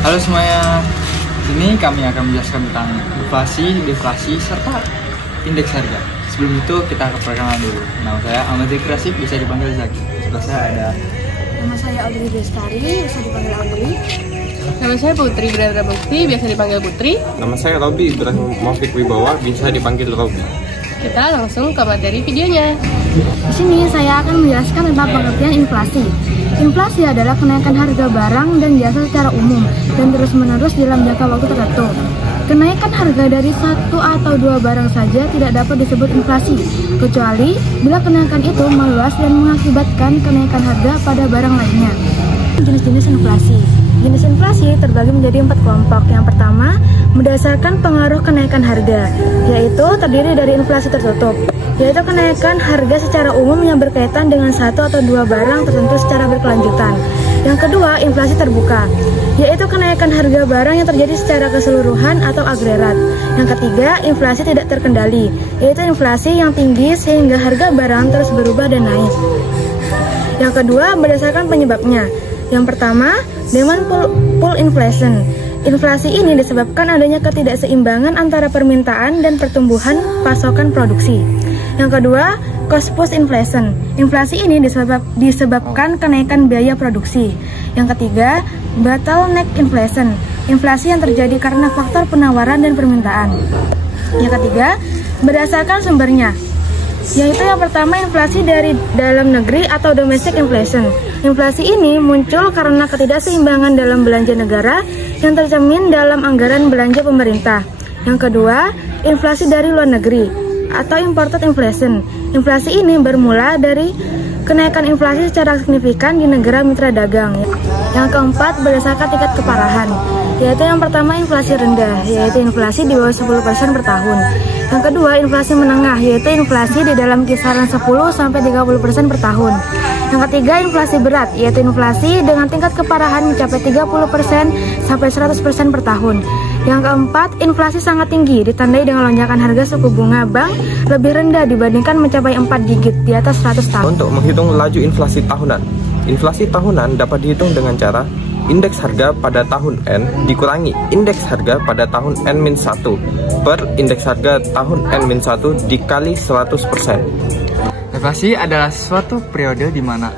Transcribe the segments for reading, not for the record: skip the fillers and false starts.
Halo semuanya, ini kami akan menjelaskan tentang inflasi, deflasi, serta indeks harga. Sebelum itu kita ke perkenalan dulu. Nama saya Ahmad Zikrasif, bisa dipanggil Zaki. Sebelah saya ada. Nama saya Audrey Bestari, bisa dipanggil Audrey. Nama saya Putri Brandra Bukti, biasa dipanggil Putri. Nama saya Robi Ibrahim Maufik Wibawa, bisa dipanggil Robi. Kita langsung ke materi videonya. Di sini saya akan menjelaskan tentang pengertian inflasi. Inflasi adalah kenaikan harga barang dan jasa secara umum dan terus-menerus dalam jangka waktu tertentu. Kenaikan harga dari satu atau dua barang saja tidak dapat disebut inflasi, kecuali bila kenaikan itu meluas dan mengakibatkan kenaikan harga pada barang lainnya. Jenis-jenis inflasi. Jenis inflasi terbagi menjadi 4 kelompok. Yang pertama, berdasarkan pengaruh kenaikan harga, yaitu terdiri dari inflasi tertutup, yaitu kenaikan harga secara umum yang berkaitan dengan satu atau dua barang tertentu secara berkelanjutan. Yang kedua, inflasi terbuka, yaitu kenaikan harga barang yang terjadi secara keseluruhan atau agregat. Yang ketiga, inflasi tidak terkendali, yaitu inflasi yang tinggi sehingga harga barang terus berubah dan naik. Yang kedua, berdasarkan penyebabnya. Yang pertama, demand pull inflation. Inflasi ini disebabkan adanya ketidakseimbangan antara permintaan dan pertumbuhan pasokan produksi. Yang kedua, cost push inflation. Inflasi ini disebabkan kenaikan biaya produksi. Yang ketiga, bottleneck inflation. Inflasi yang terjadi karena faktor penawaran dan permintaan. Yang ketiga, berdasarkan sumbernya, yaitu yang pertama, inflasi dari dalam negeri atau domestic inflation. Inflasi ini muncul karena ketidakseimbangan dalam belanja negara yang tercermin dalam anggaran belanja pemerintah. Yang kedua, inflasi dari luar negeri atau imported inflation. Inflasi ini bermula dari kenaikan inflasi secara signifikan di negara mitra dagang. Yang keempat, berdasarkan tingkat keparahan, yaitu yang pertama, inflasi rendah, yaitu inflasi di bawah 10% per tahun. Yang kedua, inflasi menengah, yaitu inflasi di dalam kisaran 10-30% per tahun. Yang ketiga, inflasi berat, yaitu inflasi dengan tingkat keparahan mencapai 30-100% per tahun. Yang keempat, inflasi sangat tinggi, ditandai dengan lonjakan harga suku bunga bank lebih rendah dibandingkan mencapai 4 digit di atas 100 tahun. Untuk menghitung laju inflasi tahunan. Inflasi tahunan dapat dihitung dengan cara indeks harga pada tahun N dikurangi indeks harga pada tahun N-1 per indeks harga tahun N-1 dikali 100%. Deflasi adalah suatu periode di mana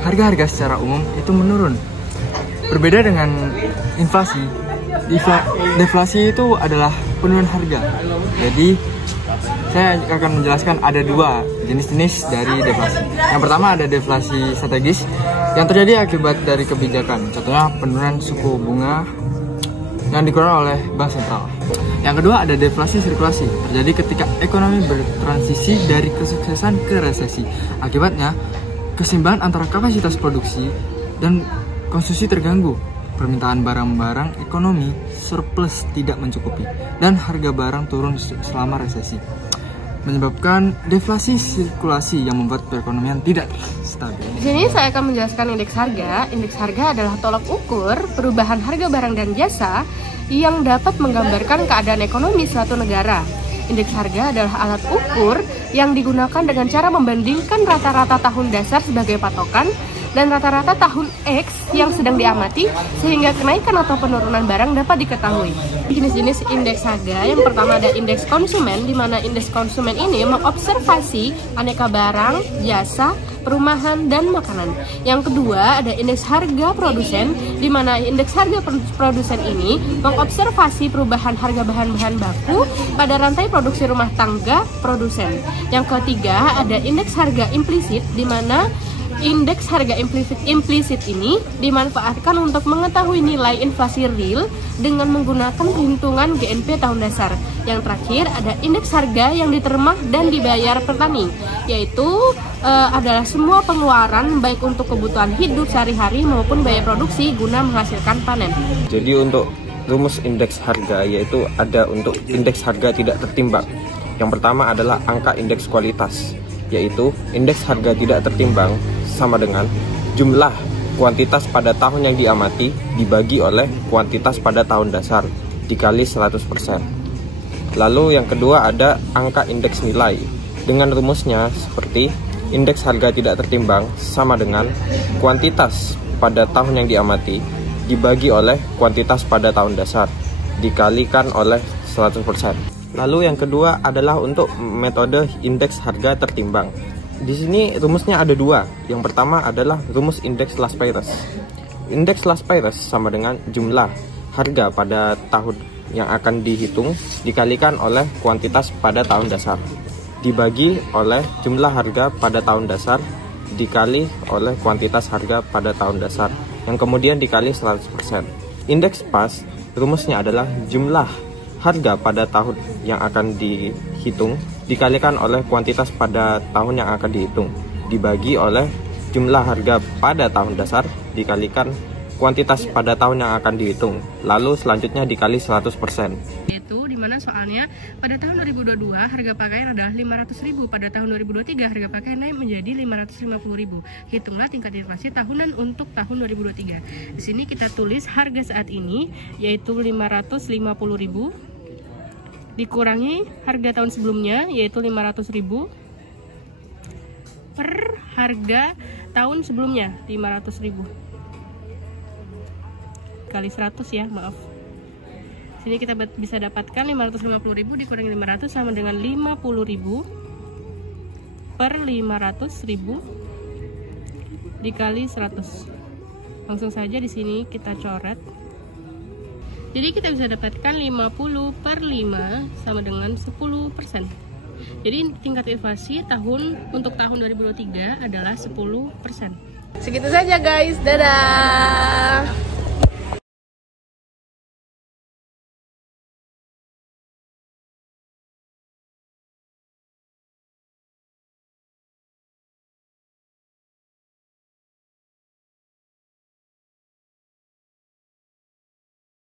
harga-harga secara umum itu menurun. Berbeda dengan inflasi, deflasi itu adalah penurunan harga. Jadi saya akan menjelaskan ada dua jenis-jenis dari deflasi. Yang pertama ada deflasi strategis yang terjadi akibat dari kebijakan, contohnya penurunan suku bunga yang dikeluarkan oleh Bank Sentral. Yang kedua ada deflasi sirkulasi, terjadi ketika ekonomi bertransisi dari kesuksesan ke resesi. Akibatnya, keseimbangan antara kapasitas produksi dan konsumsi terganggu. Permintaan barang-barang ekonomi surplus tidak mencukupi dan harga barang turun selama resesi, menyebabkan deflasi sirkulasi yang membuat perekonomian tidak stabil. Di sini saya akan menjelaskan indeks harga. Indeks harga adalah tolak ukur perubahan harga barang dan jasa yang dapat menggambarkan keadaan ekonomi suatu negara. Indeks harga adalah alat ukur yang digunakan dengan cara membandingkan rata-rata tahun dasar sebagai patokan dan rata-rata tahun X yang sedang diamati sehingga kenaikan atau penurunan barang dapat diketahui. Jenis-jenis indeks harga, yang pertama ada indeks konsumen, di mana indeks konsumen ini mengobservasi aneka barang, jasa, perumahan, dan makanan. Yang kedua ada indeks harga produsen, di mana indeks harga produsen ini mengobservasi perubahan harga bahan-bahan baku pada rantai produksi rumah tangga produsen. Yang ketiga ada indeks harga implisit, di mana indeks harga implisit ini dimanfaatkan untuk mengetahui nilai inflasi real dengan menggunakan perhitungan GNP tahun dasar. Yang terakhir ada indeks harga yang diterima dan dibayar petani, yaitu adalah semua pengeluaran baik untuk kebutuhan hidup sehari-hari maupun biaya produksi guna menghasilkan panen. Jadi untuk rumus indeks harga, yaitu ada untuk indeks harga tidak tertimbang. Yang pertama adalah angka indeks kualitas, yaitu indeks harga tidak tertimbang sama dengan jumlah kuantitas pada tahun yang diamati dibagi oleh kuantitas pada tahun dasar dikali 100%. Lalu yang kedua ada angka indeks nilai. Dengan rumusnya seperti indeks harga tidak tertimbang sama dengan kuantitas pada tahun yang diamati dibagi oleh kuantitas pada tahun dasar dikalikan oleh 100%. Lalu yang kedua adalah untuk metode indeks harga tertimbang. Di sini rumusnya ada dua. Yang pertama adalah rumus indeks Last Price. Indeks Last Price sama dengan jumlah harga pada tahun yang akan dihitung dikalikan oleh kuantitas pada tahun dasar dibagi oleh jumlah harga pada tahun dasar dikali oleh kuantitas harga pada tahun dasar yang kemudian dikali 100%. Indeks PAS rumusnya adalah jumlah harga pada tahun yang akan dihitung dikalikan oleh kuantitas pada tahun yang akan dihitung dibagi oleh jumlah harga pada tahun dasar dikalikan kuantitas pada tahun yang akan dihitung, lalu selanjutnya dikali 100%. Itu dimana soalnya pada tahun 2022 harga pakaian adalah 500.000, pada tahun 2023 harga pakaian naik menjadi 550.000. Hitunglah tingkat inflasi tahunan untuk tahun 2023. Di sini kita tulis harga saat ini yaitu 550.000 dikurangi harga tahun sebelumnya yaitu 500.000 per harga tahun sebelumnya 500.000 kali 100 ya, maaf. Sini kita bisa dapatkan 550.000 dikurangi 500 sama dengan 50.000 per 500.000 dikali 100. Langsung saja di sini kita coret. Jadi kita bisa dapatkan 50 per 5 sama dengan 10%. Jadi tingkat inflasi untuk tahun 2023 adalah 10%. Segitu saja guys, dadah.